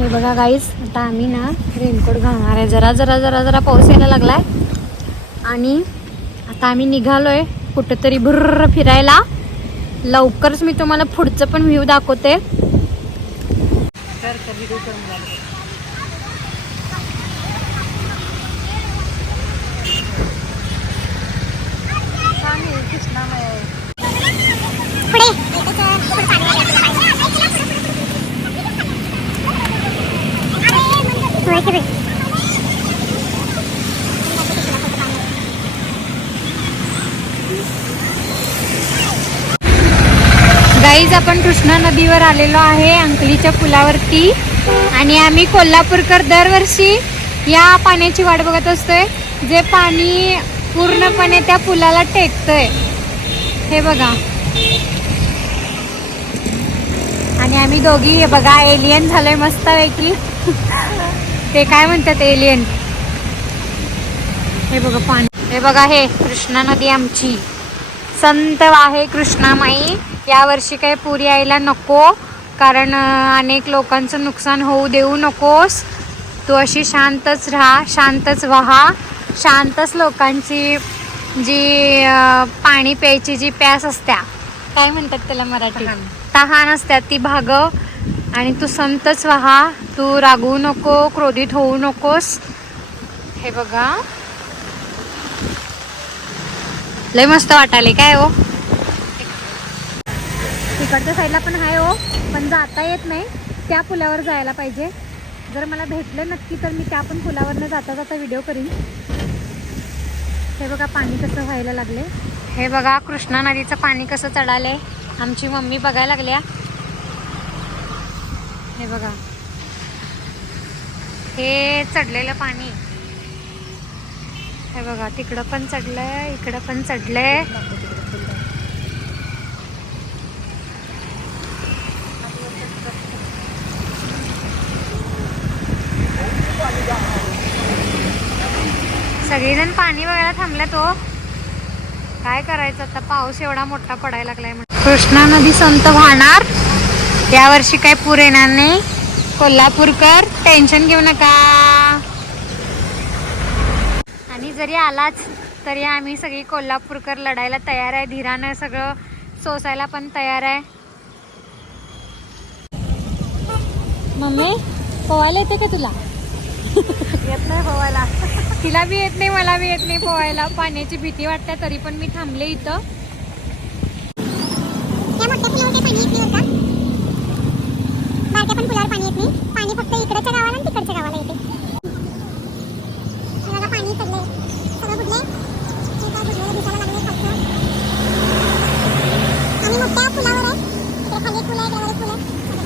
हे बघा गाईज आता आम्ही ना रेनकोट घालणार आहे. जरा जरा जरा जरा पाऊस यायला लागलाय. आणि आता आम्ही निघालोय कुठंतरी भुर्र फिरायला. लवकरच मी तुम्हाला पुढचं पण व्ह्यू दाखवते. गाईज आपण कृष्णा नदीवर आलेलो आहे अंकलीच्या पुलावरती. आणि आम्ही कोल्हापूरकर दरवर्षी या पाण्याची वाट बघत असतोय जे पाणी पूर्णपणे त्या पुलाला टेकतंय. हे बघा. आणि आम्ही दोघी हे बघा एलियन झालोय मस्त पैकी ते काय म्हणतात एलियन हे बघा पाणी. हे बघा हे कृष्णा नदी आमची. संत आहे कृष्णामाई. यावर्षी काही पूर यायला नको कारण अनेक लोकांचं नुकसान होऊ देऊ नकोस. तू अशी शांतच राहा शांतच व्हा. शांतच लोकांची जी पाणी प्यायची जी प्यास असत्या काय म्हणतात त्याला मराठी तहान असत्या ती भागव. आणि तू संतच व्हा. तू रागवू नको क्रोधित होऊ नकोस. हे बघा. लय मस्त वाटाले काय हो? तिकडच्या साईडला पण आहे हो पण जाता येत नाही. त्या पुलावर जायला पाहिजे. जर मला भेटलं नक्की तर मी त्या पण पुलावरनं जाता जाता व्हिडिओ करीन. हे बघा पाणी कसं व्हायला लागले हे बघा कृष्णा नदीचं पाणी कसं चढालंय. आमची मम्मी बघायला लागल्या. हे बघा. हे चढलेलं पाणी. हे बघा तिकडं पण चढलंय इकडं पण चढलंय. सगळेजण पाणी बघायला थांबलाय तो हो. काय करायचं आता? पाऊस एवढा मोठा पडायला लागलाय कृष्णा नदी संत वाहणार. यावर्षी काही पूर येणार नाही. कोल्हापूरकर टेन्शन घेऊ नका. आणि जरी आलाच तरी आम्ही सगळी कोल्हापूरकर लढायला तयार आहे. धीरानं सगळं सोसायला पण तयार आहे. मम्मी पोवायला येते का तुला? येत नाही पोवायला तिला बी येत नाही मला बी येत नाही पोवायला पाण्याची भीती वाटते तरी पण मी थांबले इथं. बारक्या पण फुलावर पाणी येत नाही. पाणी फक्त इकडच्या गावाला आणि तिकडच्या गावाला येते. पाणी पडले सगळं बुडले हे मोठ्या फुलावर आहे. फुलं फुलं